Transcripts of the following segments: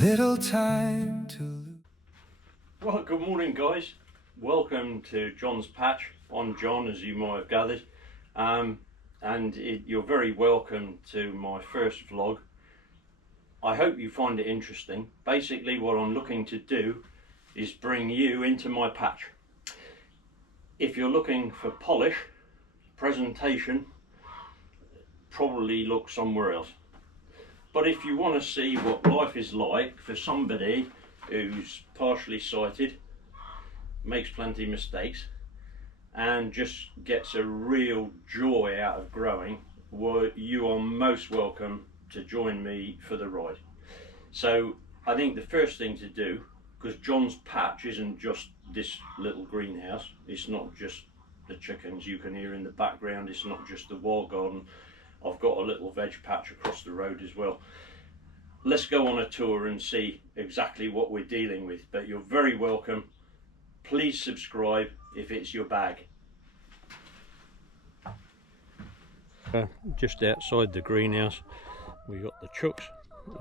little time to lose. Well, good morning guys, welcome to John's Patch. I'm John, as you might have gathered, you're very welcome to my first vlog. I hope you find it interesting. Basically what I'm looking to do is bring you into my patch. If you're looking for polish, presentation, probably look somewhere else. But if you want to see what life is like for somebody who's partially sighted, makes plenty of mistakes, and just gets a real joy out of growing, well, you are most welcome to join me for the ride. So I think the first thing to do, because John's Patch isn't just this little greenhouse, it's not just the chickens you can hear in the background, it's not just the wall garden, I've got a little veg patch across the road as well. Let's go on a tour and see exactly what we're dealing with, but you're very welcome. Please subscribe if it's your bag. Just outside the greenhouse we got the chooks.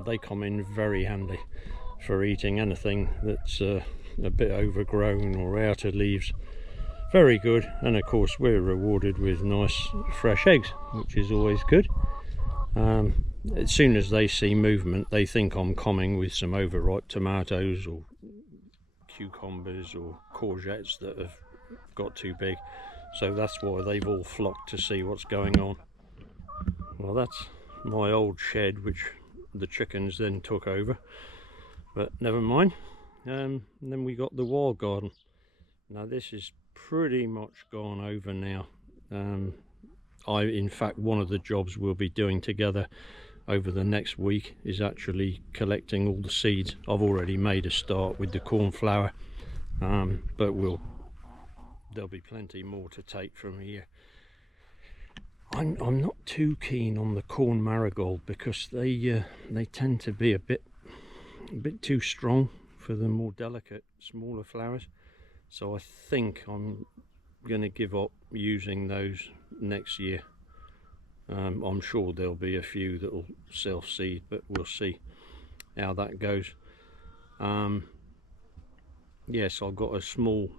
They come in very handy for eating anything that's a bit overgrown or out of leaves. Very good, and of course we're rewarded with nice fresh eggs, which is always good. As soon as they see movement, they think I'm coming with some overripe tomatoes or cucumbers or courgettes that have got too big, so that's why they've all flocked to see what's going on. Well, that's my old shed which the chickens then took over, but never mind. Then we got the wall garden. Now this is pretty much gone over now. In fact, one of the jobs we'll be doing together over the next week is actually collecting all the seeds. I've already made a start with the cornflower, but there'll be plenty more to take from here. I'm not too keen on the corn marigold because they tend to be a bit too strong for the more delicate, smaller flowers. So I think I'm going to give up using those next year. I'm sure there'll be a few that will self-seed, but we'll see how that goes. Yes, I've got a small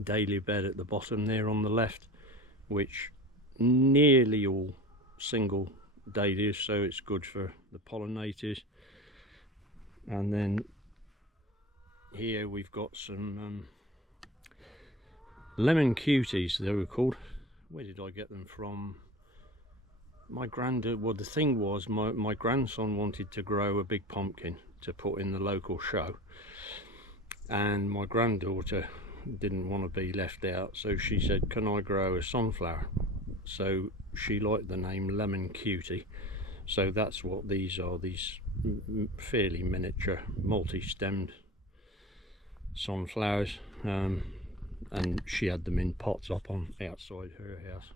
dahlia bed at the bottom there on the left, which nearly all single dahlias, so it's good for the pollinators. And then here we've got some lemon cuties, they were called. Where did I get them from? My granddad, well, the thing was my grandson wanted to grow a big pumpkin to put in the local show, and my granddaughter didn't want to be left out, so she said, can I grow a sunflower? So she liked the name Lemon Cutie, so that's what these are, these fairly miniature multi-stemmed sunflowers. And she had them in pots up on outside her house,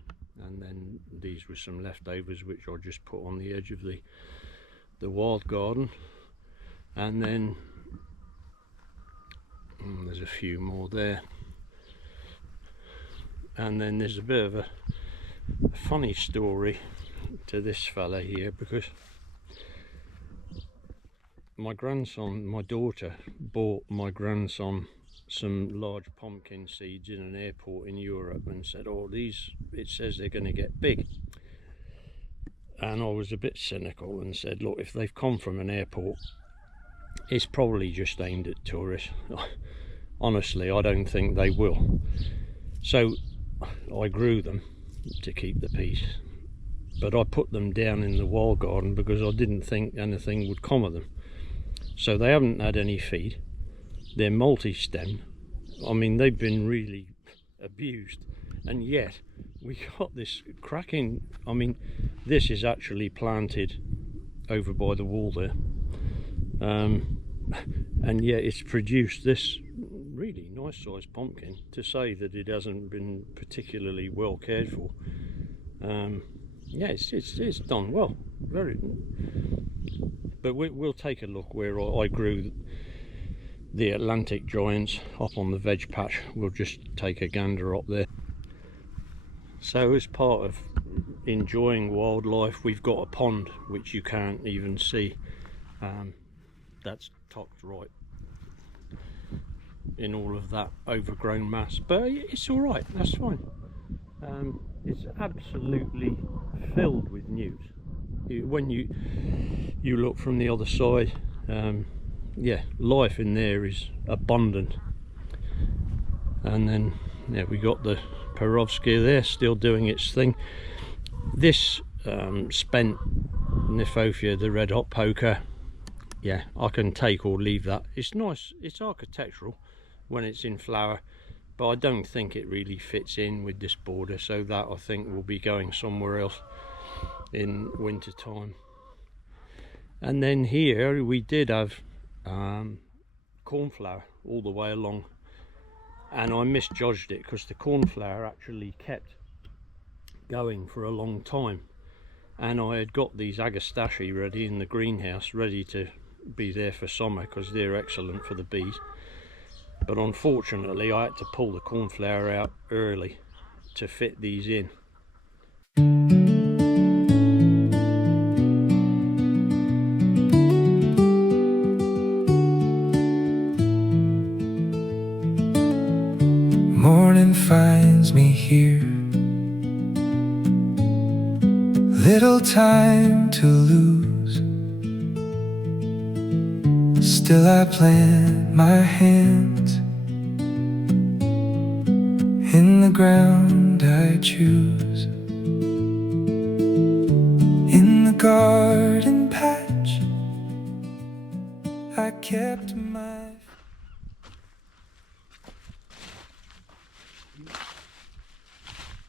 and then these were some leftovers which I just put on the edge of the wild garden. And then there's a few more there, and then there's a bit of a funny story to this fella here, because my daughter bought my grandson some large pumpkin seeds in an airport in Europe and said, oh, these, it says they're going to get big. And I was a bit cynical and said, look, if they've come from an airport, it's probably just aimed at tourists. Honestly, I don't think they will. So I grew them to keep the peace, but I put them down in the wild garden because I didn't think anything would come of them. So they haven't had any feed. They're multi-stem. I mean, they've been really abused, and yet we got this cracking. I mean, this is actually planted over by the wall there, and yet it's produced this really nice sized pumpkin. To say that it hasn't been particularly well cared for, yeah, it's done well, very. But we'll take a look where I grew the Atlantic giants up on the veg patch. We'll just take a gander up there. So as part of enjoying wildlife, we've got a pond which you can't even see. that's tucked right in all of that overgrown mass, but it's all right, that's fine. It's absolutely filled with news. When you look from the other side, yeah, life in there is abundant. And then yeah, we got the Perovsky there still doing its thing. This spent Niphophia, the red hot poker, yeah, I can take or leave that. It's nice, it's architectural when it's in flower, but I don't think it really fits in with this border, so that I think will be going somewhere else in winter time. And then here we did have cornflower all the way along, and I misjudged it because the cornflower actually kept going for a long time, and I had got these agastache ready in the greenhouse, ready to be there for summer because they're excellent for the bees. But unfortunately I had to pull the cornflower out early to fit these in. Morning finds me here, little time to lose. Still I plant my hands in the ground I choose. In the garden patch I kept my...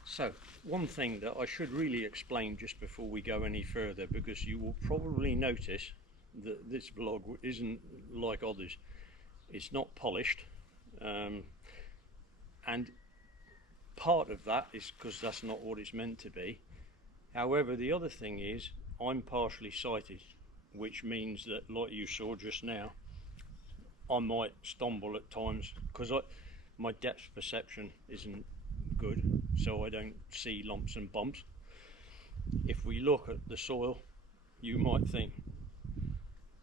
So, one thing that I should really explain just before we go any further, because you will probably notice that this vlog isn't like others. It's not polished, and part of that is because that's not what it's meant to be. However, the other thing is I'm partially sighted, which means that, like you saw just now, I might stumble at times because my depth perception isn't good, so I don't see lumps and bumps. If we look at the soil, you might think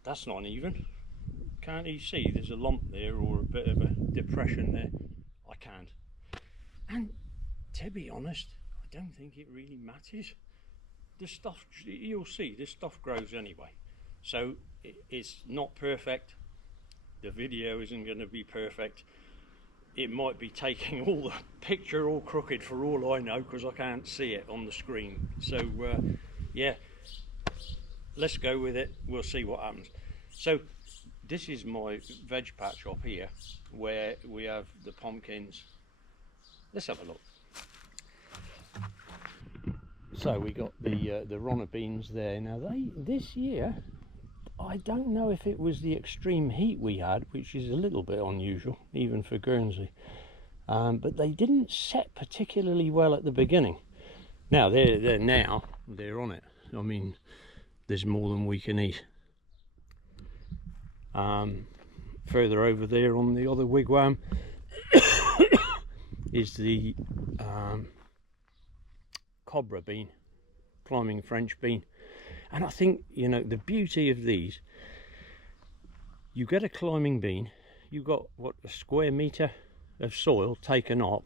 that's not even. Can't you see there's a lump there or a bit of a depression there? I can't. And to be honest, I don't think it really matters. The stuff, you'll see, this stuff grows anyway. So it's not perfect. The video isn't going to be perfect. It might be taking all the picture all crooked for all I know, because I can't see it on the screen. So yeah, let's go with it. We'll see what happens. So this is my veg patch up here where we have the pumpkins. Let's have a look. So we got the runner beans there. Now this year, I don't know if it was the extreme heat we had, which is a little bit unusual even for Guernsey, but they didn't set particularly well at the beginning. Now they're on it. I mean, there's more than we can eat. Further over there on the other wigwam is the cobra bean, climbing French bean. And I think, you know, the beauty of these, you get a climbing bean, you've got what, a square metre of soil taken up,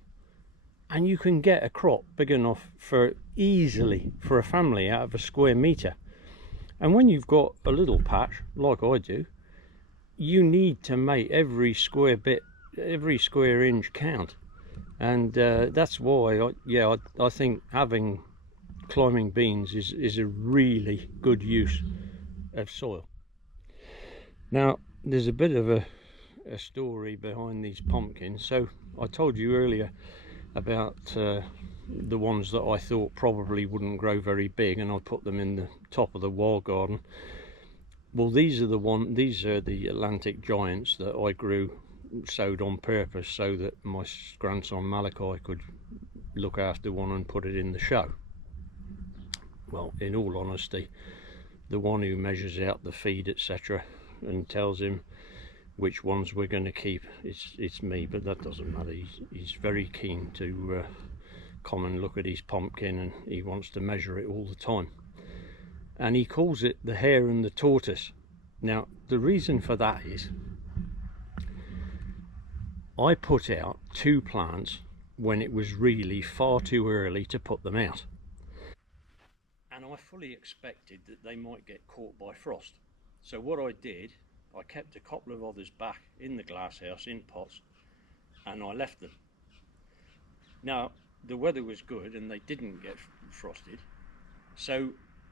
and you can get a crop big enough for easily for a family out of a square metre. And when you've got a little patch like I do, you need to make every square bit, every square inch count. And that's why I think having climbing beans is a really good use of soil. Now there's a bit of a story behind these pumpkins. So I told you earlier about the ones that I thought probably wouldn't grow very big, and I put them in the top of the wall garden. Well, these are the Atlantic giants that I sowed on purpose so that my grandson Malachi could look after one and put it in the show. Well, in all honesty, the one who measures out the feed, etc., and tells him which ones we're going to keep, it's me, but that doesn't matter. He's very keen to come and look at his pumpkin, and he wants to measure it all the time. And he calls it the hare and the tortoise. Now the reason for that is I put out 2 plants when it was really far too early to put them out, and I fully expected that they might get caught by frost. So what I did, I kept a couple of others back in the glass house in pots, and I left them. Now the weather was good and they didn't get frosted, so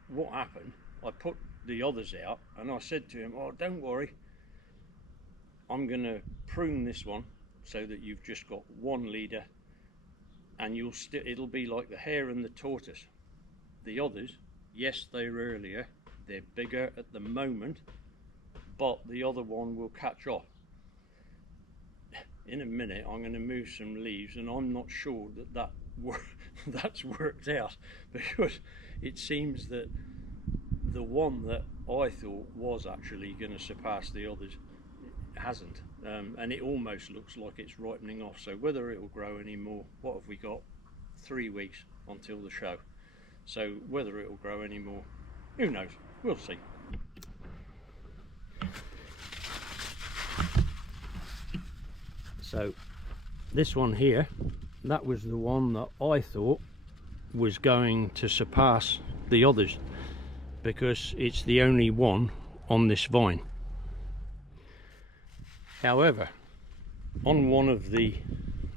what happened, I put the others out and I said to him, oh, don't worry, I'm going to prune this one so that you've just got 1 leader, and it'll be like the hare and the tortoise. The others, yes, they're earlier, they're bigger at the moment, but the other one will catch up. In a minute I'm going to move some leaves, and I'm not sure that's worked out, because it seems that the one that I thought was actually going to surpass the others hasn't, and it almost looks like it's ripening off. So whether it will grow any more, what have we got, 3 weeks until the show, so whether it will grow any more, who knows, we'll see. So this one here, that was the one that I thought was going to surpass the others, because it's the only one on this vine. However, on one of the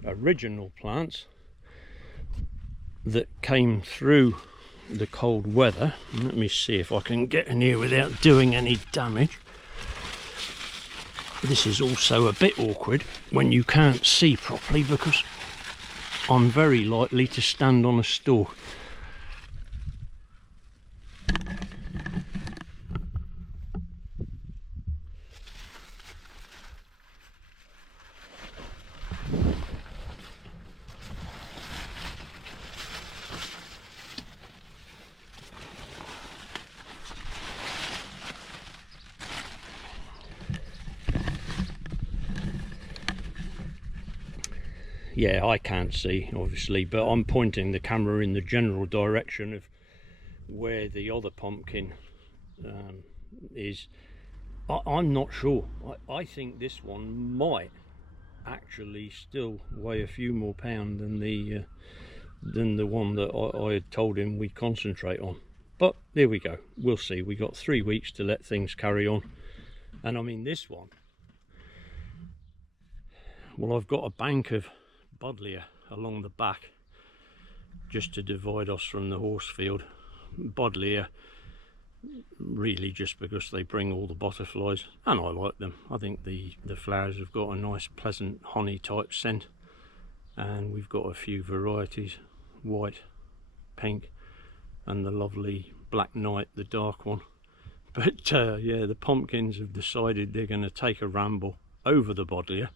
original plants that came through the cold weather, let me see if I can get in here without doing any damage. This is also a bit awkward when you can't see properly, because I'm very likely to stand on a stalk. Yeah, I can't see obviously, but I'm pointing the camera in the general direction of where the other pumpkin is. I'm not sure. I think this one might actually still weigh a few more pounds than the one that I had told him we'd concentrate on. But there we go, we'll see. We got 3 weeks to let things carry on. And I mean, this one, well, I've got a bank of buddleia along the back just to divide us from the horse field. Buddleia really just because they bring all the butterflies, and I like them. I think the flowers have got a nice pleasant honey type scent, and we've got a few varieties, white, pink, and the lovely black knight, the dark one. But yeah, the pumpkins have decided they're going to take a ramble over the buddleia.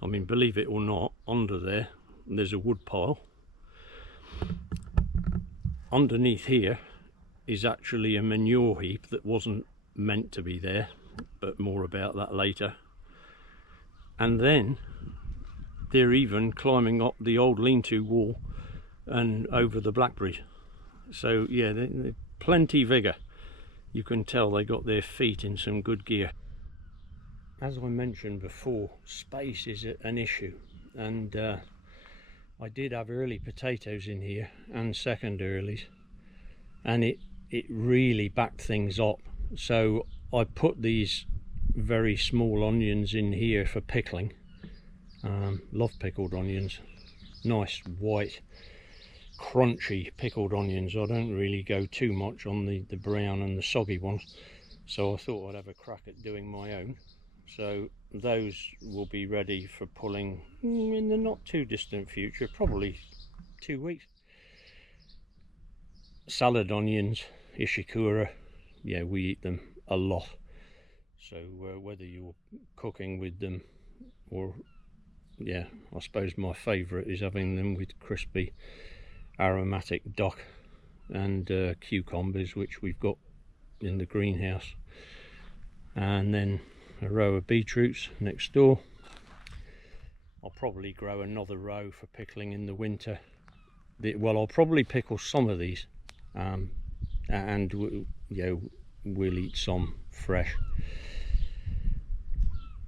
I mean, believe it or not, under there's a wood pile. Underneath here is actually a manure heap that wasn't meant to be there, but more about that later. And then they're even climbing up the old lean-to wall and over the blackberries. So yeah, they're plenty vigor. You can tell they got their feet in some good gear. As I mentioned before, space is an issue, and I did have early potatoes in here and second earlies, and it really backed things up. So I put these very small onions in here for pickling. Love pickled onions, nice white crunchy pickled onions. I don't really go too much on the brown and the soggy ones, so I thought I'd have a crack at doing my own. So those will be ready for pulling in the not too distant future, probably 2 weeks. Salad onions, ishikura, yeah, we eat them a lot. So whether you're cooking with them or, yeah, I suppose my favourite is having them with crispy aromatic duck and cucumbers, which we've got in the greenhouse, and then a row of beetroots next door. I'll probably grow another row for pickling in the winter. Well, I'll probably pickle some of these, and you know, we'll eat some fresh.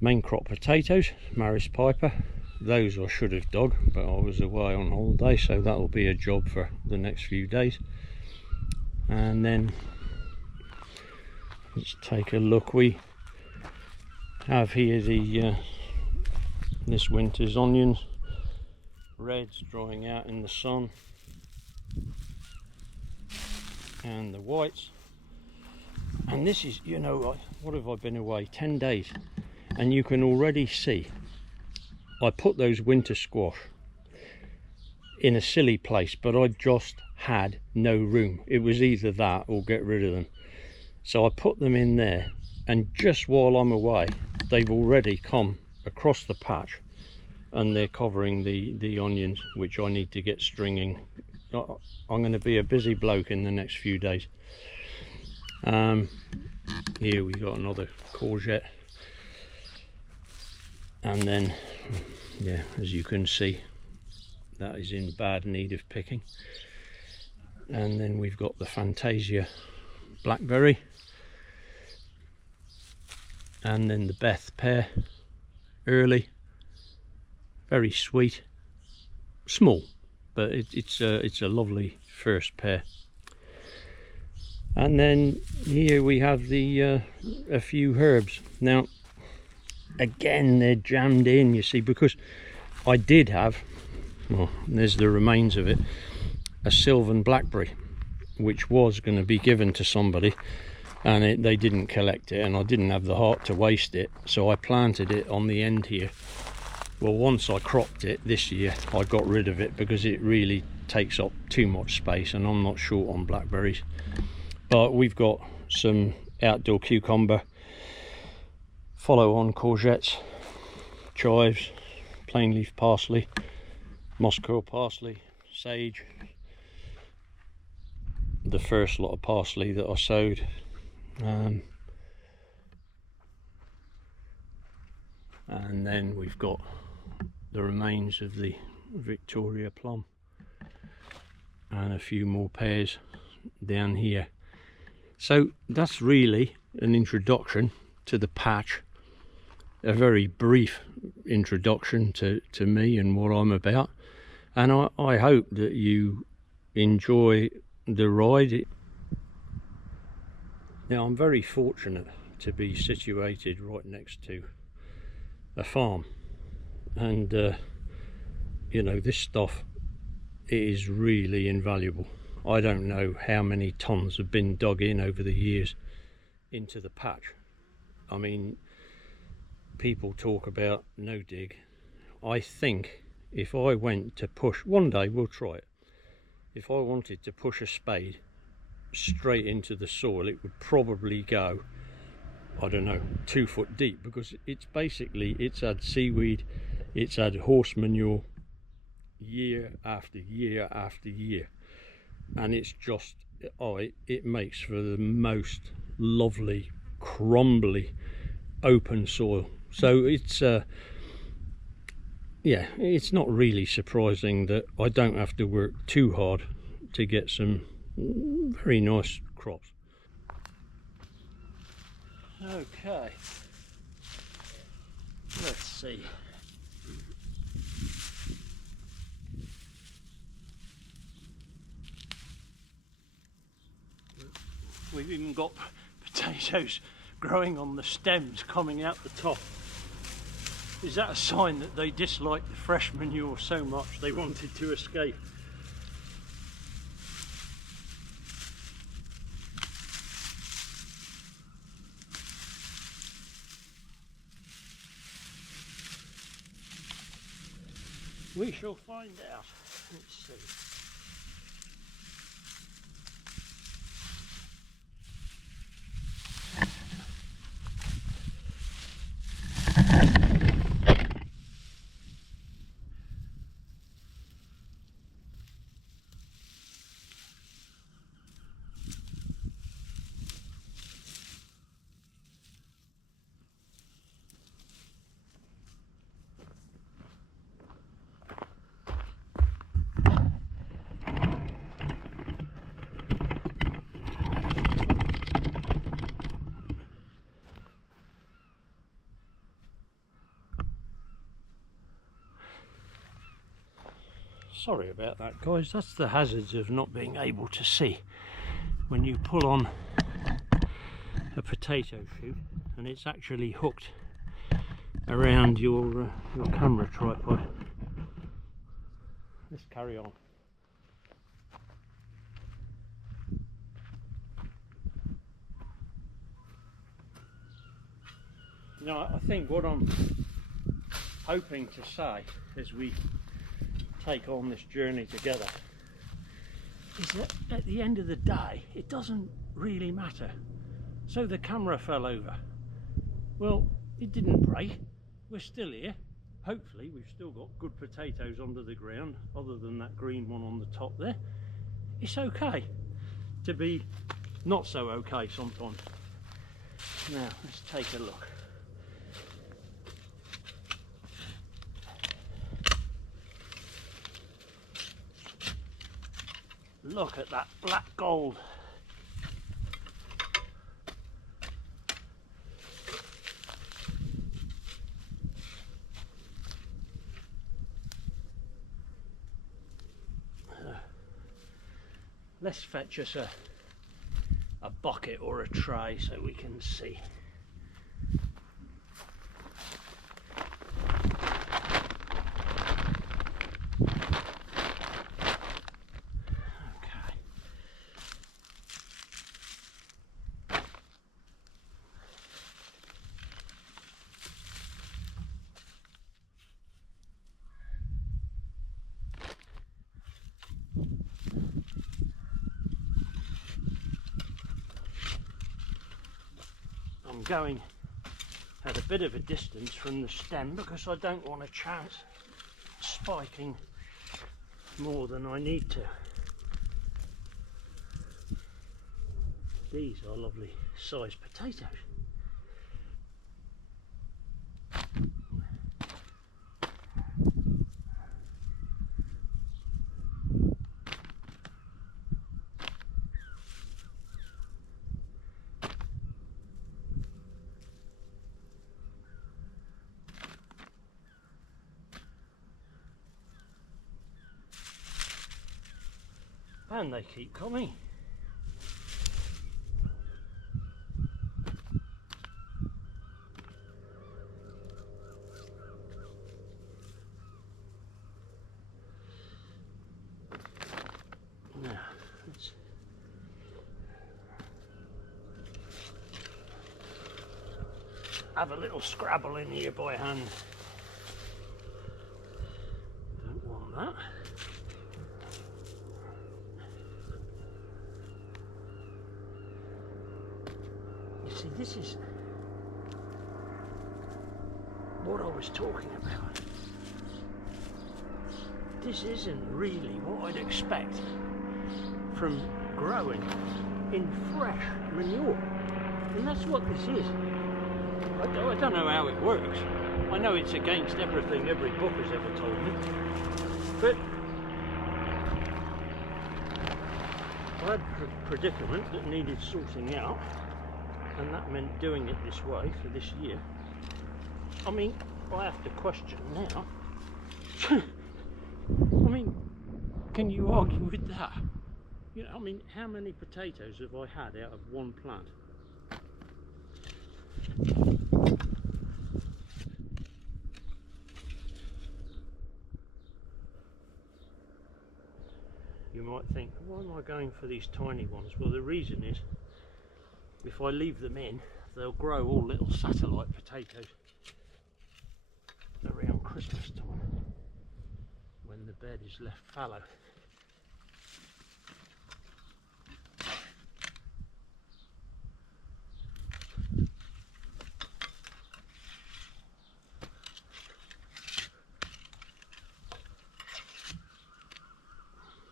Main crop potatoes, Maris Piper. Those I should have dug, but I was away on holiday, so that'll be a job for the next few days. And then let's take a look. We have here the this winter's onions, reds drying out in the sun, and the whites. And this is, you know, what have I been away? 10 days, and you can already see I put those winter squash in a silly place, but I just had no room. It was either that or get rid of them. So I put them in there, and just while I'm away, they've already come across the patch and they're covering the onions, which I need to get stringing. I'm going to be a busy bloke in the next few days. Here we got another courgette, and then, yeah, as you can see, that is in bad need of picking. And then we've got the Fantasia blackberry, and then the Beth pear, early, very sweet, small, but it's a lovely first pear. And then here we have the a few herbs. Now again, they're jammed in, you see, because I did have, well, there's the remains of it, a Sylvan blackberry, which was going to be given to somebody, and they didn't collect it, and I didn't have the heart to waste it, so I planted it on the end here. Well, once I cropped it this year, I got rid of it because it really takes up too much space, and I'm not short on blackberries. But we've got some outdoor cucumber, follow-on courgettes, chives, plain leaf parsley, moss curl parsley, sage, the first lot of parsley that I sowed, and then we've got the remains of the Victoria plum and a few more pears down here. So that's really an introduction to the patch, a very brief introduction to me and what I'm about, and I hope that you enjoy the ride. Now, I'm very fortunate to be situated right next to a farm, and you know, this stuff is really invaluable. I don't know how many tons have been dug in over the years into the patch. I mean, people talk about no dig. I think if I went to push, one day we'll try it, if I wanted to push a spade straight into the soil, it would probably go, I don't know, 2 foot deep, because it's basically, it's had seaweed, it's had horse manure year after year after year, and it's just, oh, it makes for the most lovely crumbly open soil. So it's yeah, it's not really surprising that I don't have to work too hard to get some very nice crops. Okay, let's see. We've even got potatoes growing on the stems coming out the top. Is that a sign that they dislike the fresh manure so much they wanted to escape? We shall find out. Let's see. Sorry about that, guys. That's the hazards of not being able to see when you pull on a potato shoot and it's actually hooked around your camera tripod. Let's carry on. Now, I think what I'm hoping to say as we take on this journey together is that at the end of the day it doesn't really matter. So the camera fell over. Well, it didn't break. We're still here. Hopefully we've still got good potatoes under the ground, other than that green one on the top there. It's okay to be not so okay sometimes. Now let's take a look. Look at that black gold. Let's fetch us a bucket or a tray so we can see. Okay. I'm going at a bit of a distance from the stem because I don't want a chance spiking more than I need to. These are lovely sized potatoes. And they keep coming. Now, let's have a little scrabble in here by hand. Don't want that. See, this is what I was talking about. This isn't really what I'd expect from growing in fresh manure. And that's what this is. I don't know how it works. I know it's against everything every book has ever told me. But I had a predicament that needed sorting out. And that meant doing it this way for this year. I mean, I have to question now. I mean, can you argue with that? You know, I mean, how many potatoes have I had out of one plant? You might think, why am I going for these tiny ones? Well, the reason is, if I leave them in, they'll grow all little satellite potatoes around Christmas time, when the bed is left fallow.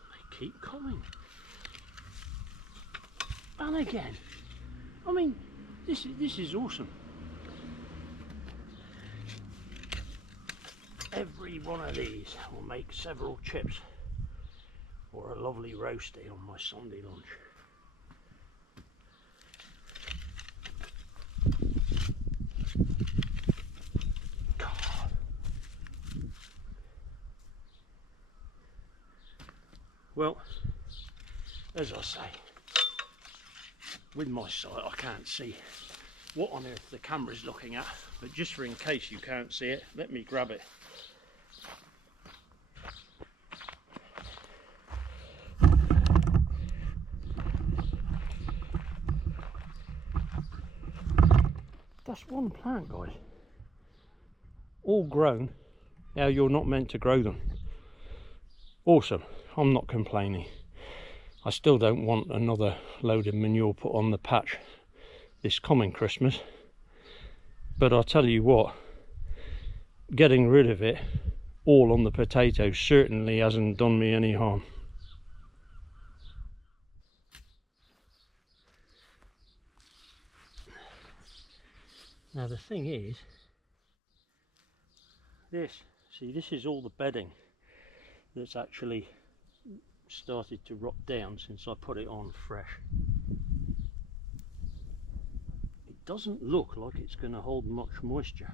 They keep coming. And again. I mean, this is awesome. Every one of these will make several chips or a lovely roasty on my Sunday lunch. God. Well, as I say, with my sight I can't see what on earth the camera's looking at, but just for in case you can't see it, let me grab it. That's one plant, guys, all grown how you're not meant to grow them. Awesome, I'm not complaining. I still don't want another load of manure put on the patch this coming Christmas, but I'll tell you what, getting rid of it all on the potatoes certainly hasn't done me any harm. Now the thing is, this is all the bedding that's actually started to rot down since I put it on fresh. It doesn't look like it's going to hold much moisture.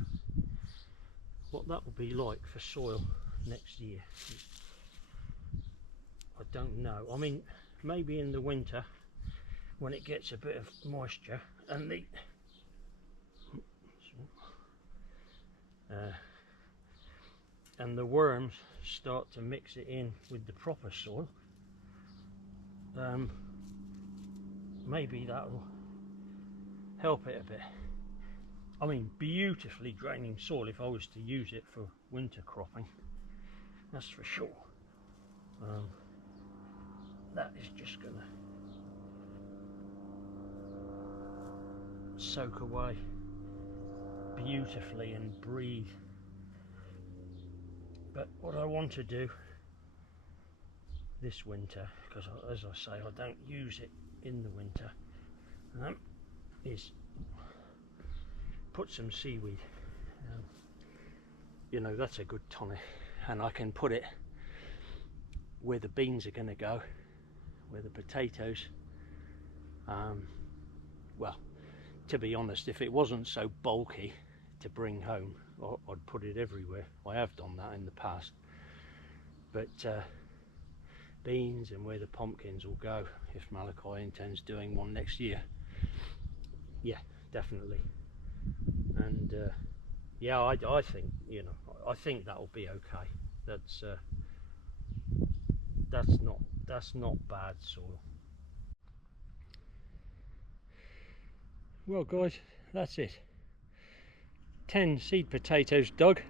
What that will be like for soil next year, I don't know. I mean, maybe in the winter when it gets a bit of moisture and the worms start to mix it in with the proper soil, maybe that'll help it a bit. I mean, beautifully draining soil if I was to use it for winter cropping, that's for sure. That is just gonna soak away beautifully and breathe. But what I want to do this winter, because as I say I don't use it in the winter, is put some seaweed. You know, that's a good tonic, and I can put it where the beans are going to go, where the potatoes, well, to be honest, if it wasn't so bulky to bring home, I'd put it everywhere. I have done that in the past, but beans and where the pumpkins will go if Malachi intends doing one next year, yeah, definitely. And yeah, I think, you know, I think that'll be okay. That's not bad soil. Well guys, that's it. 10 seed potatoes dug,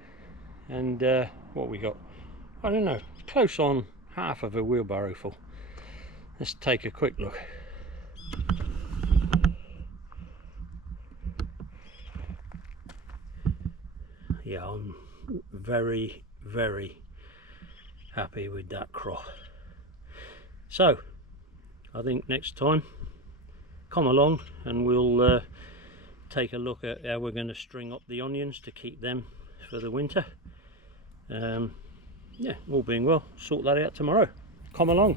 and what we got, I don't know, close on half of a wheelbarrow full. Let's take a quick look. Yeah, I'm very, very happy with that crop. So I think next time come along and we'll take a look at how we're going to string up the onions to keep them for the winter. Yeah, all being well, sort that out tomorrow. Come along.